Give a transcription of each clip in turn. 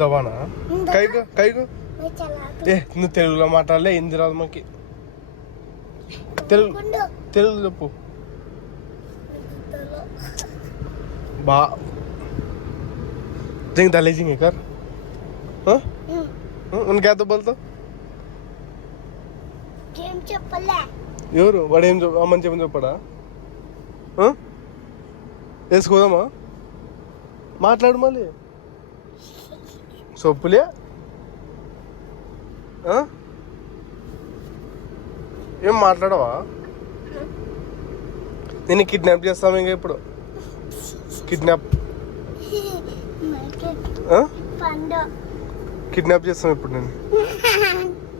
దవానా కైకు కైకు ఏ నువ్వు తెలుగులో మాట్లాడలే హిందీ రాదు మాకి తెలుగు తెలుగు చెప్పు బా जिंग डाले जिंगे कर हाँ उन क्या तो बोलता गेम चप्पल है योर बड़े हम जो अमन चमन जो पड़ा हाँ इसको तो माँ మాట్లాడు మళ్ళీ సొప్పులే ఏం మాట్లాడవా నేను కిడ్నాప్ చేస్తాము ఇంకా ఇప్పుడు కిడ్నాప్ కిడ్నాప్ చేస్తాం ఇప్పుడు నేను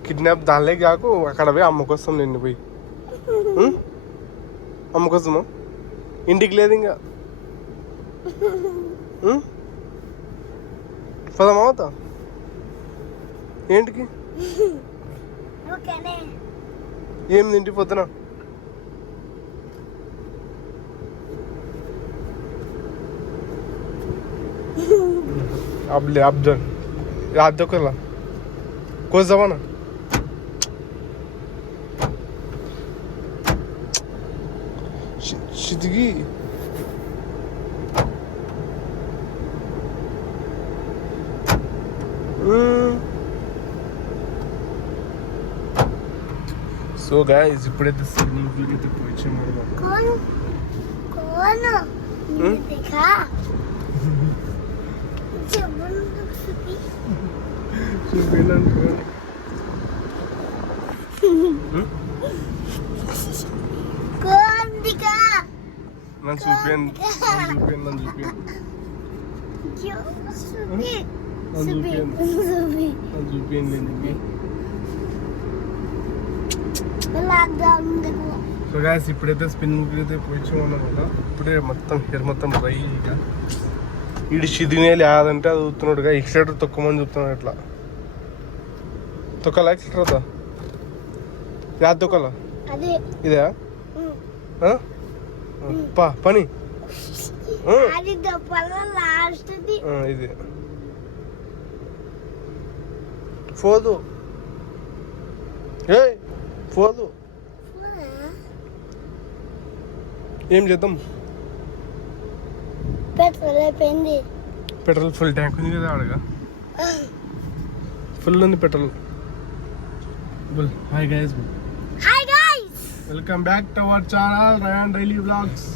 కిడ్నాప్ దానిలే కాకు అక్కడ పోయి అమ్మకొస్తాం నేను పోయి అమ్మకొస్తామా ఇంటికి లేదు ఇంకా పదమా అవుతా ఏంటికి ఏం తింటి పొద్దున आपले अफजल याद दो कला कोस जमाना शिदगी సో గాయ్స్ ఇప్పుడైతే స్విమ్మింగ్ పూల్ అయితే పోయిచ్చాము कौन देखा कौन दिखा नन सुपियन क्यों सुपियन సో గాయ్స్ ఇప్పుడైతే స్పిన్నింగ్ పూల్ అయితే పోయిచ్చాము అన్నమాట ఇప్పుడే మొత్తం హెయిర్ మొత్తం డ్రై ఇక ఈడు చిదినే లేదంటే అది చూస్తున్నాడుగా ఎక్స్లేటర్ తొక్కమని చెప్తున్నాడు ఇట్లా తొక్కలా ఎక్స్లేటర్ యాద తొక్కలా ఇదే పా పని ఇది పోదు ఏ పోదు ఏం చేద్దాం పెట్రోల్ ఫుల్ ట్యాంక్ ఉంది కదా ఆడగా ఫుల్ ఉంది petrol hi guys welcome back to our channel Rayan daily vlogs